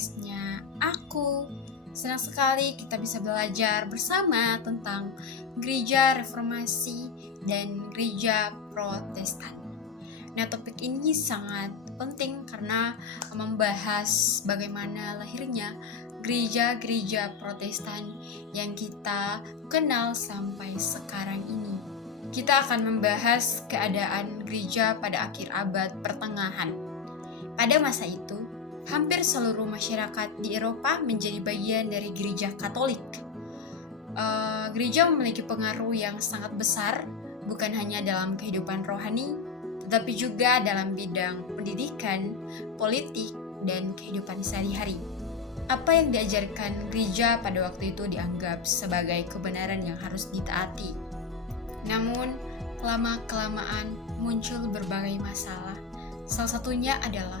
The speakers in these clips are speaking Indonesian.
podcastnya aku. Senang sekali kita bisa belajar bersama tentang gereja reformasi dan gereja protestan. Nah, topik ini sangat penting karena membahas bagaimana lahirnya gereja-gereja protestan yang kita kenal sampai sekarang ini. Kita akan membahas keadaan gereja pada akhir abad pertengahan. Pada masa itu, hampir seluruh masyarakat di Eropa menjadi bagian dari gereja Katolik. Gereja memiliki pengaruh yang sangat besar, bukan hanya dalam kehidupan rohani, tetapi juga dalam bidang pendidikan, politik, dan kehidupan sehari-hari. Apa yang diajarkan gereja pada waktu itu dianggap sebagai kebenaran yang harus ditaati. Namun, lama-kelamaan muncul berbagai masalah. Salah satunya adalah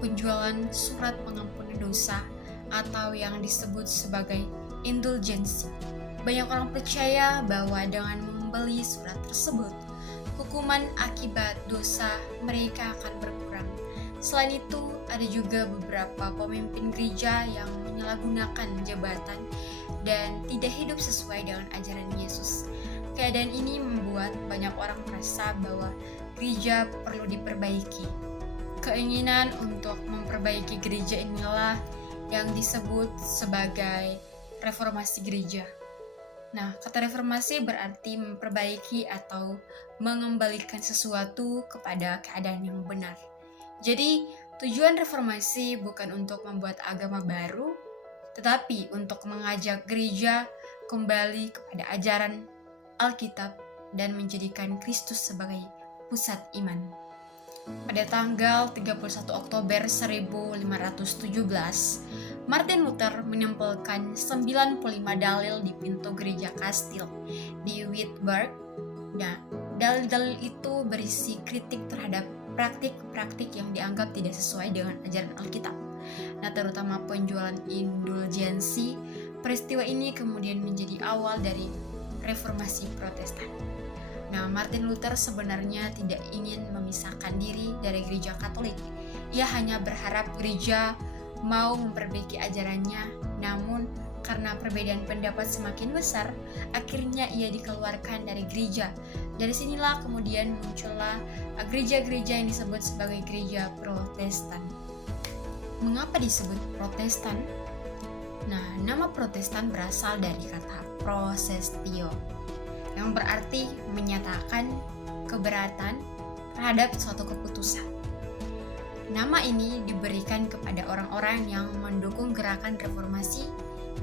penjualan surat pengampun dosa atau yang disebut sebagai indulgensi. Banyak orang percaya bahwa dengan membeli surat tersebut, hukuman akibat dosa mereka akan berkurang. Selain itu, ada juga beberapa pemimpin gereja yang menyalahgunakan jabatan dan tidak hidup sesuai dengan ajaran Yesus. Keadaan ini membuat banyak orang merasa bahwa gereja perlu diperbaiki. Keinginan untuk memperbaiki gereja inilah yang disebut sebagai reformasi gereja. Nah, kata reformasi berarti memperbaiki atau mengembalikan sesuatu kepada keadaan yang benar. Jadi, tujuan reformasi bukan untuk membuat agama baru, tetapi untuk mengajak gereja kembali kepada ajaran Alkitab dan menjadikan Kristus sebagai pusat iman. Pada tanggal 31 Oktober 1517, Martin Luther menempelkan 95 dalil di pintu gereja kastil di Wittenberg. Nah, dalil-dalil itu berisi kritik terhadap praktik-praktik yang dianggap tidak sesuai dengan ajaran Alkitab. Nah, terutama penjualan indulgensi. Peristiwa ini kemudian menjadi awal dari reformasi Protestan. Nah, Martin Luther sebenarnya tidak ingin memisahkan diri dari gereja Katolik. Ia hanya berharap gereja mau memperbaiki ajarannya, namun karena perbedaan pendapat semakin besar, akhirnya ia dikeluarkan dari gereja. Dari sinilah kemudian muncullah gereja-gereja yang disebut sebagai gereja Protestan. Mengapa disebut Protestan? Nah, nama Protestan berasal dari kata prosestio, yang berarti menyatakan keberatan terhadap suatu keputusan. Nama ini diberikan kepada orang-orang yang mendukung gerakan reformasi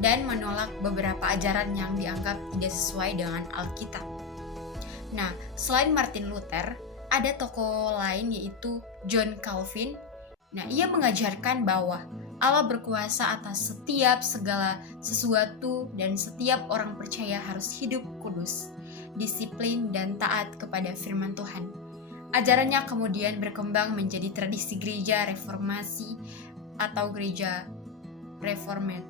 dan menolak beberapa ajaran yang dianggap tidak sesuai dengan Alkitab. Nah, selain Martin Luther, ada tokoh lain yaitu John Calvin. Nah, ia mengajarkan bahwa Allah berkuasa atas setiap segala sesuatu dan setiap orang percaya harus hidup kudus, disiplin, dan taat kepada firman Tuhan. Ajarannya kemudian berkembang menjadi tradisi gereja reformasi atau gereja reformat.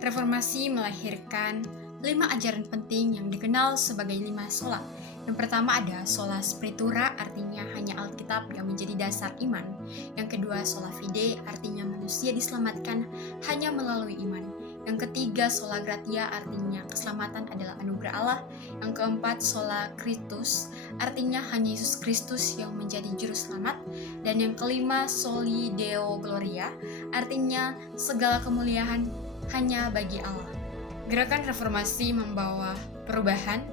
Reformasi melahirkan 5 ajaran penting yang dikenal sebagai 5 sola. Yang pertama ada sola scriptura, artinya hanya Alkitab yang menjadi dasar iman. Yang kedua sola fide, artinya manusia diselamatkan hanya melalui iman. Yang ketiga sola gratia, artinya keselamatan adalah anugerah Allah. Yang keempat sola Christus, artinya hanya Yesus Kristus yang menjadi juru selamat. Dan yang kelima soli deo gloria, artinya segala kemuliaan hanya bagi Allah. Gerakan reformasi membawa perubahan.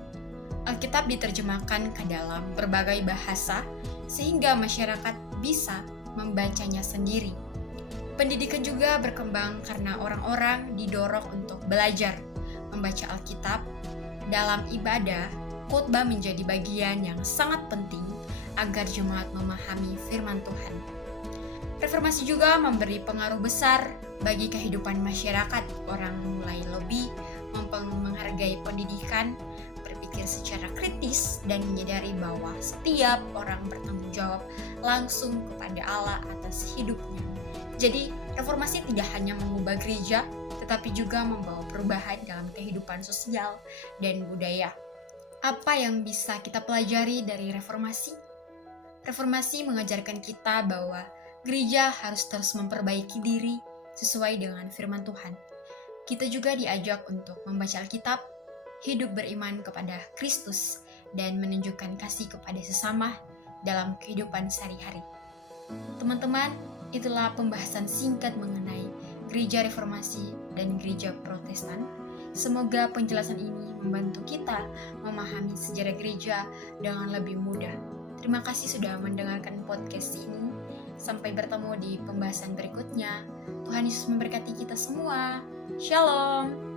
Alkitab diterjemahkan ke dalam berbagai bahasa sehingga masyarakat bisa membacanya sendiri. Pendidikan juga berkembang karena orang-orang didorong untuk belajar membaca Alkitab. Dalam ibadah, khotbah menjadi bagian yang sangat penting agar jemaat memahami firman Tuhan. Reformasi juga memberi pengaruh besar bagi kehidupan masyarakat. Orang mulai lebih menghargai pendidikan, berpikir secara kritis, dan menyadari bahwa setiap orang bertanggung jawab langsung kepada Allah atas hidupnya. Jadi, reformasi tidak hanya mengubah gereja, tetapi juga membawa perubahan dalam kehidupan sosial dan budaya. Apa yang bisa kita pelajari dari reformasi? Reformasi mengajarkan kita bahwa gereja harus terus memperbaiki diri sesuai dengan firman Tuhan. Kita juga diajak untuk membaca Alkitab, hidup beriman kepada Kristus, dan menunjukkan kasih kepada sesama dalam kehidupan sehari-hari. Teman-teman, itulah pembahasan singkat mengenai Gereja Reformasi dan Gereja Protestan. Semoga penjelasan ini membantu kita memahami sejarah gereja dengan lebih mudah. Terima kasih sudah mendengarkan podcast ini. Sampai bertemu di pembahasan berikutnya. Tuhan Yesus memberkati kita semua. Shalom.